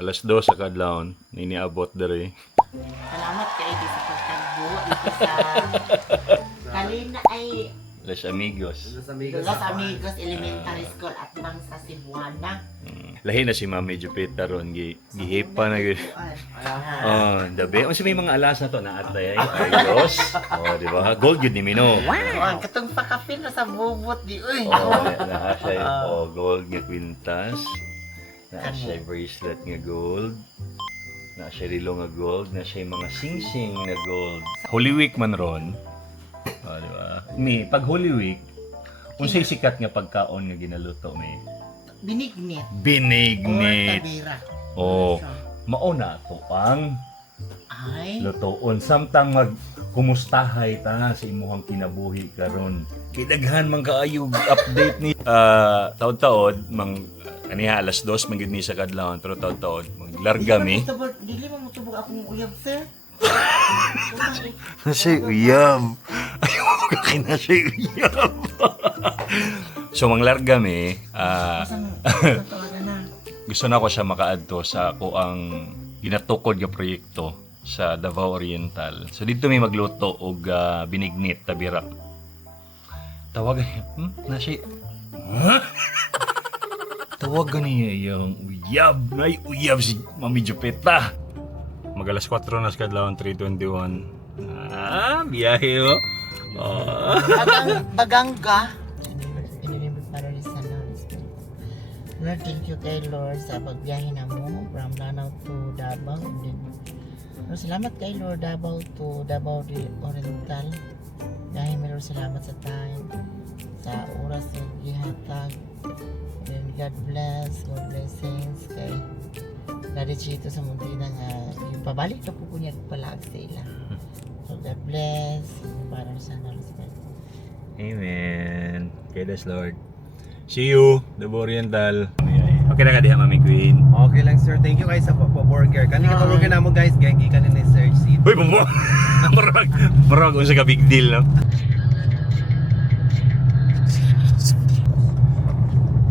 Alas 2 sa kadlawon, niniabot dere. Salamat kay di sa pagtagbo dito sa Kalina ay Los Amigos. Los amigos. Los Amigos Elementary School at bang sa Cebuana. Lahi na si Mami Jupiter ron, gihipa na gyud. Ayan. Oh, dabi. Unsa may mga alas na to na atay ayos. Oh, di ba? Gold yun ni Mino. Wow, katong pakapil na sa bubot di uy. Oh, naa siya gold nga kwintas. Naa siya bracelet nga gold. Naa siya rilo nga gold. Naa siya mga sing-sing na gold. Holy Week man ron. Oh, di ba? Pag Holy Week, unsay sikat nga pagkaon nga ginaluto may Binignit. binignit. Tabira. Oh, mauna to ang Ay. lutoon. Samtang kumustahay ta sa imuhang kinabuhi karon. Kidaghan man kaayo update ni taod-taod mang aniha alas 2 man gyud ni sa kadlawon pero taod-taod maglarga mi. Dili mo mutubog akong uyab sir. Nasi uyab. Ayaw mo kakina sa uyab. So manglarga mi, gusto na ko siya makaadto sa ako ang ginatukod nga proyekto sa Davao Oriental. So dito may magluto og binignit tabira. Tawag nasi. Tawag niya yung uyab. Nay uyab si Mami Jupeta. Mag-alas 4 na sa kadlawon 3:21. Biyahe mo. Oh. Bagangga. Lord, thank you kay Lord sa pagbiyahe na mo from Lanao to Davao. Lord, salamat kay Lord Davao to Davao Oriental. Dahil Lord, salamat sa time, sa oras na gihatag. And God bless, God blessings kay Daddy Chito sa Mundina nga yung pabalik na po po niya palag sa ila. So God bless, para sa respect. Amen. Okay, that's Lord. See you, Davao Oriental. Okay na ka diha, Mami Queen. Okay lang sir, thank you guys sa burger. Kani ka burger namo guys, gagi ka ni search seat. Uy, bumbo! Marag, unsa ka big deal, no?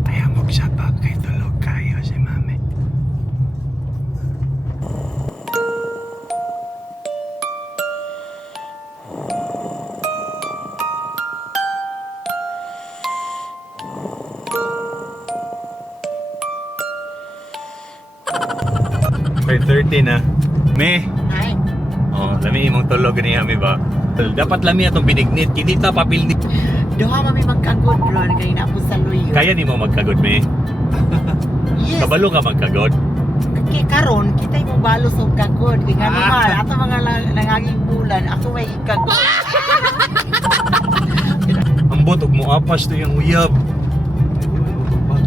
Ayaw mo siya pa, kay tulog kayo si Mami. Okay, 30 na. Me, Hi. oh, lami imong tulog ni Ami ba? Dapat lami atong binignit, kinita papil ni. Duha mami magkagod Lord kay na po sa luyo. Kaya ni mo magkagod, me. Yes. Kabalo ka magkagod. Kay karon kita mo balos og kagod. Kay nga naman ato mga nangaging bulan ako may kagod. Ambot og moapas to yung uyab.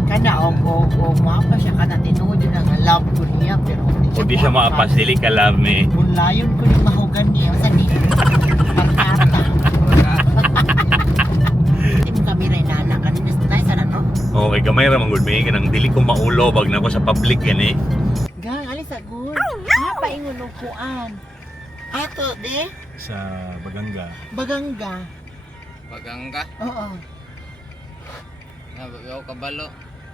Kana og mapa siya kana tinuod yun ang love ko niya pero O di siya maapas, dili ka love, me. Kung layon ko ni mahugan niya sa ni. Pagkata. Hindi mo kami rin nana kanina sa sana no? Okay, gamay ra man gud, me. Kanang dili ko maulo bag na ko sa public gani. Gang ali sa good. Paingon og kuan. Ato de Sa Baganga. bagangga. Bagangga. Oo. Nga, kabalo.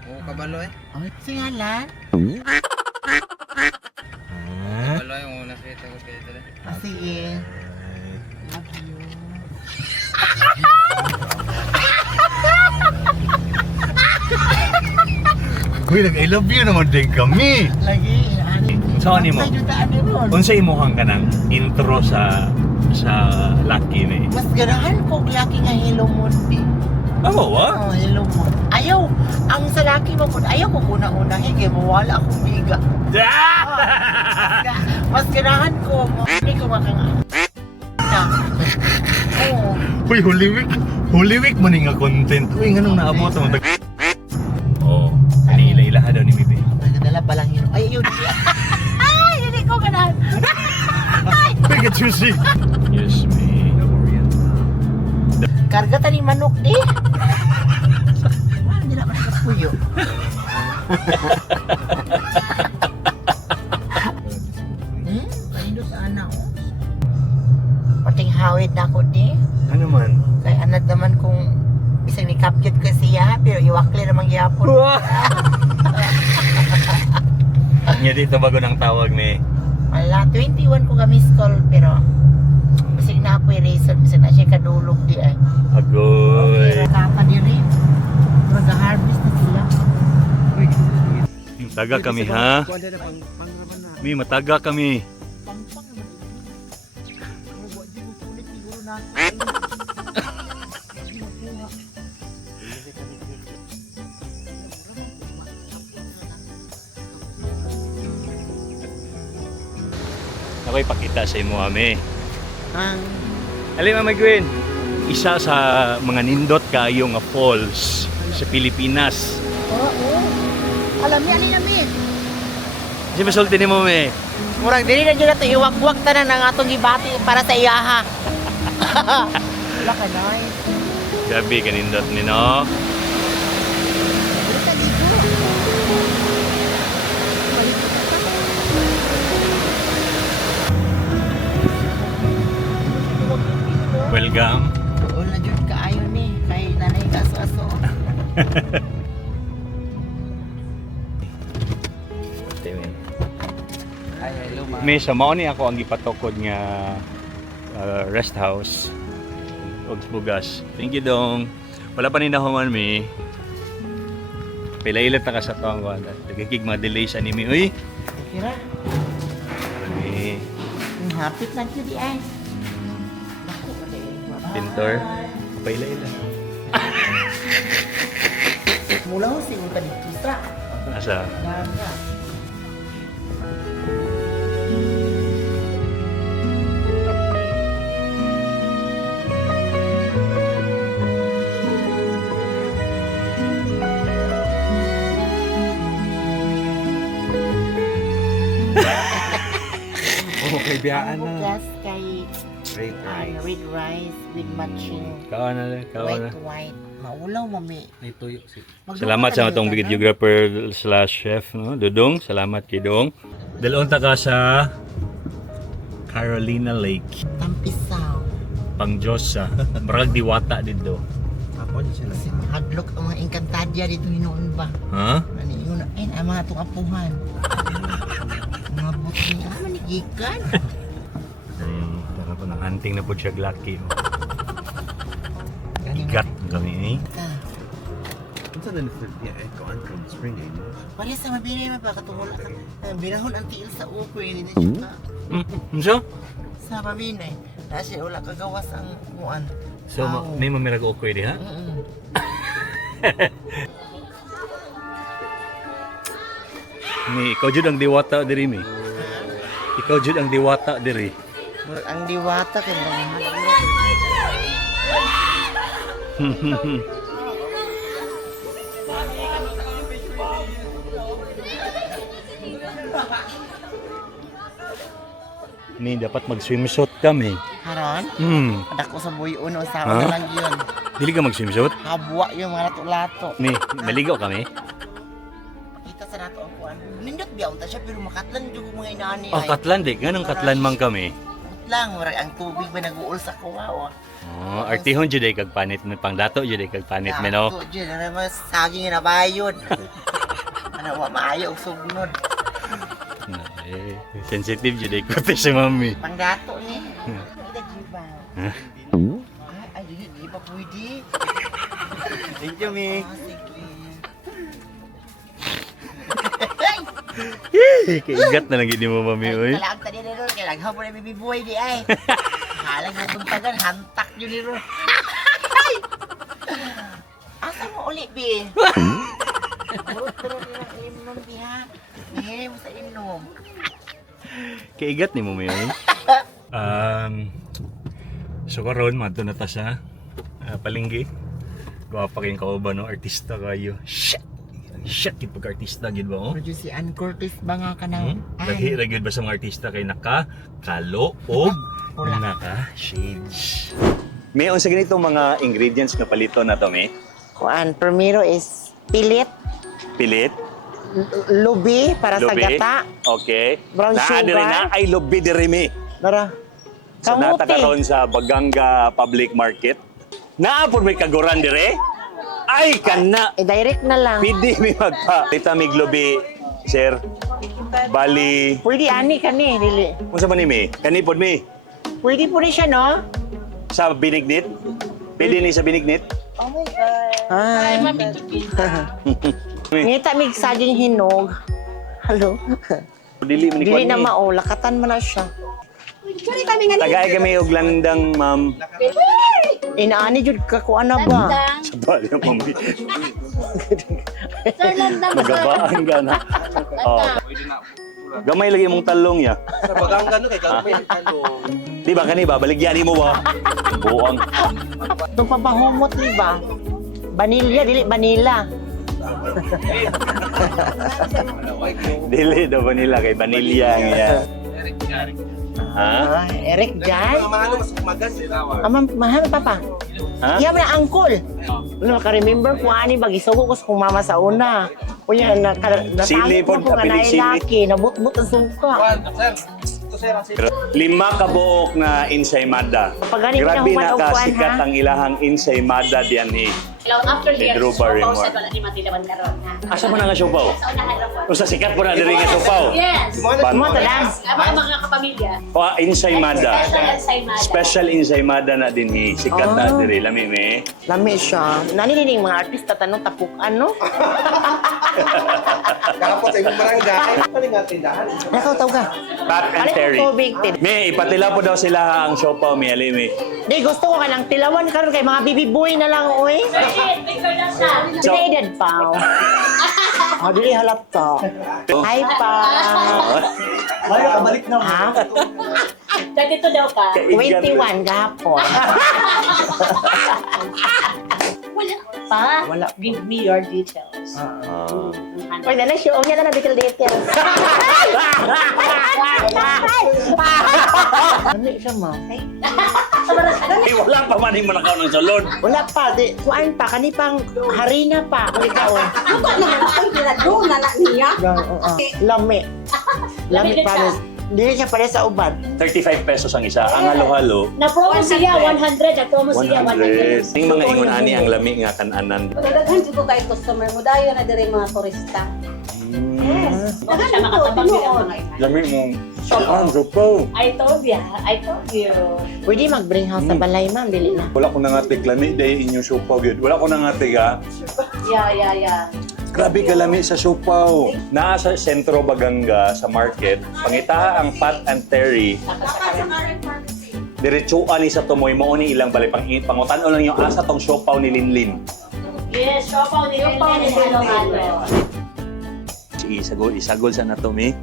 Oo, kabalo eh. Oh, singalan? Kabalo yung una sa ito ko kayo dali. Sige. Love you. Uy, nag-I love you naman din kami. Lagi, ani. So, ano mo? Sa jutaan ni Ron. Unsa imong kanang intro sa Lucky ni? Mas ganahan ko laki nga Hello Moon. Oh, wa? Oh, Hello Moon. Ayaw, ang sa laki mo po, ayaw ko kuna-una. Hige, mawala akong biga. Mas ganahan ko, hindi ko makanga. Oo. Uy, Holy Week man nga content. Uy, nganong naabot mo? Oh, ani ila-ilaha daw ni Bibi. Nagdala pa lang yun. Ay, yun. Ay, hindi ko ganahan. Look at you see. Yes, me. Karga tani manok di. Hindi na makapuyo. Paindot sa anak ko. Pating hawid na ako di. Ano man? Kay anad naman kung isang ni-capture ko siya pero iwakli naman gyapon. Nya dito bago ng tawag me. Wala, 21 ko kami school, pero bisig na po eraser, bisig na siya kadulog di ay. Agoy. Pero kapa di rin. Mag-harvest na sila. Taga kami ha. Kuha na pang-laban na. Mi mataga kami. Pampang naman ito. Ano ba, di mo sulit siguro natin. Ako'y pakita sa imo ame. Ang Alim Mama Gwen, isa sa mga nindot kayo nga falls sa Pilipinas. oo. Alam niya, alin namin. Kasi masulti ni mo me. Murag dili na dyan ito iwag-wag tanan ng atong gibati para sa iyaha. Wala ka na eh. Grabe ka nindot ni no. Wala ka dito. Welcome. Oo na dyan kaayo ni. Kay nanay kaso-aso. Ay, hello ma. May sa mao ni ako ang gipatukod nga rest house og bugas. Thank you dong. Wala pa ni nahuman mi. Pilailat na ka sa tawang ko. Nagkikig mga delays anime. Uy! Kira, May ang hapit lang siya di ay. Naku, pintor. Paila-ila. mula ko siguro ka dito sa. Asa? Daga. Okay, biyaan na. Bukas kay Great rice. red rice with matching Kawan na lang. Kawan na. white. Maulaw mami. May tuyo si. Salamat sa atong videographer slash chef, no? Dudong, salamat kay Dong. Dalon ta ka sa Carolina Lake. Tampisaw. Pangjosa. Barag diwata dito. Ako din sila. Kasi mahadlok ang mga engkantadya dito hinoon ba? Ha? Ano yun? Ay, ang mga itong apuhan. Mga buti niya. Ano manigikan? Ay, tara po nang hunting na po siya glaki. Galing Igat kami eh. ka. Kung saan na niya eh, kuhaan from spring eh. no? Pare sa mabili mo ba katungol ka? Binahon ang tiil sa upo hindi na siya ka. So? Sa mabinay. Kasi wala kagawas ang kuan. So, may mamirag okoy di ha? Ni, ikaw jud ang diwata diri mi. Ikaw jud ang diwata diri. Ang diwata kay mga Ni dapat mag-swimsuit kami. Haron? Dako sa buyon o sa Ha? lang yun. Dili ka mag-swimsuit? Habwa yung mga lato-lato. Ni, maligaw kami. Kita sa nato ang kuan. Nindot biyaw ta siya pero makatlan jud ko mga inani Oh, katlan di. Ganong katlan man kami. lang murag ang tubig ba naguul sa kuwawa. Oh, artihon jud ay kag panit man pang dato jud ay kag panit men no. Dato jud na mas saging na bayod. Ano wa maayo og sugnod. Eh, sensitive jud ay kote si mami. Pang dato ni. Kita jiba. Ay di pa pwede. Thank you, mi. Ah, sige. Kaigat na lang gid mo mami oy. Kailangan tadi ni Ron, kailangan mo na bibibuhay di ay. Halang mo buntagan, hantak yun ni Ron. Asa mo uli, Bi? Pero nila inom, Bi, ha? Mahihay mo sa inom. Kaigat ni mo mi oy. So karon madto na ta sa palinggi. Gawa pa kayong kauban no artista kayo. Shit, kipag artista gid ba oh? Produce si Ann Curtis ba nga ka ng... Lahi ra gyud ba sa mga artista kay naka kaloob, Pula. naka shades. May unsa ganitong mga ingredients na palito na to, me? Kuan, primero is pilit, Pilit, lubi para sa lubi. gata. Okay. Brown Naa diri sugar. na ay lubi diri mi. Dara. So nata Kamuti. karon sa Baganga Public Market. Naa pud may kaguran dire. Ay kana. I-direct na lang. Pidi mi magpa. Kita mig lubi Sir, bali, Pwede ani kani, dili. unsa man ni mi? Kani pod mi Pwede po rin siya, no? sa binignit? Pwede ni sa binignit? Ay, ngita mig saging hinog. Hello. Dili man ni Dili na kuan ni. maulakatan man na siya. Tagay kami og landang, ma'am. Inaani jud ka ko ana ba? Sa bali, mami. Sir, lang naman. Magabaan ka na. Oh. Gamay lagi mong talong ya. Sa Baganga no kay gamay ang talong. Di ba kani ba? Baligyan mo ba? Buang. Itong papahumot ni ba? Vanilla, dili vanilla. Dili daw vanilla kay vanilya niya. Ha? Eric Jan? Mga ano mas kumagas sila. Mahal papa. Ha? Iya ba uncle? Ano maka-remember ko ani ba gisugo ko sa kong mama sa una. Kunya Sili po, ko nga kapiling sili. nailaki, nabut-but ang suka. Sir, ito sir ang sir. 5 ka buok na ensaymada. Pag ganito Grabe na na human og kuan, kasikat ha? ang ilahang ensaymada diyan ni. Hello, after here, Pedro Barrymore. sa wala ni Matilawan karon ha. Asa mo na nga siopaw? Sa unahan ra po. Usa sikat po na diri nga siopaw. Yes. Mo ta lang. Ang mga kapamilya. O ensaymada. Special ensaymada. Special ensaymada na din ni. Sikat na Ah. diri lami me. Lami siya. Nanining mga artista tanong tapukan no? Kapot sa imong barangay. Ano nga tindahan? Nakaw taw ka. Pat and Alin Terry. ko big tin. Me ipatila po daw sila ang siopaw mi alimi. Di gusto ko kanang tilawan karon kay mga baby boy na lang oy. Picture na siya. So- Tinated pa. Ah, dili halata. Hi pa. Mayo kabalik na. Ha? Dito daw ka. 21 gahapon. Wala pa. Wala. Give me your details. Ah. Oy, na show niya na detail details. Ano siya ma? Eh, wala pa man mo nakaw ng sulod. Wala pa, di kuan pa kani pang harina pa. Ikaw. Lami. Lami pa. Dili siya pare sa uban. 35 pesos ang isa. Ang halo-halo, Na-promo siya 100. Na-promo siya 100. 100. Yung mga ingon ani ang lami nga kananan. Daghan jud ko kay customer mo dayo na diri mga turista. Huwag siya makatabang din ang mga iman. Lami mo. Ang supo. I told you. Pwede mag-bring house sa balay ma'am, dili na. Wala ko na nga tig lami dahil inyong supaw yun. Wala ko na nga tig ha. Yeah. Grabe ka lami sa supaw. Naa sa sentro Baganga sa market, pangitaha ang Pat and Terry. Diretsuan ni sa tumoy mo ni ilang balay pangutan lang yung asa tong supaw ni Linlin. Yes, siopaw ni Halo-halo. Isagol sa anatomy.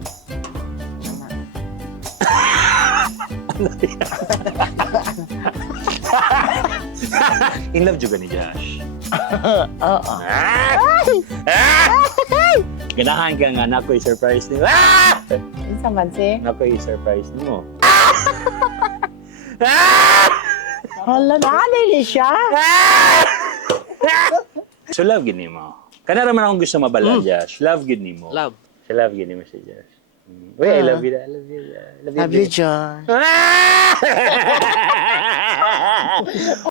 In love juga ni Josh. Oo. Ganahan ka nga na ko'y surprise ni mo. Isa man si. Na ko'y surprise ni mo. Hala na dili siya. So love gini mo. Kana ra man akong gusto mabala, Josh. Love gini mo. Love. So love gini mo si Josh. Wait, I love you. I love you. Love you, John.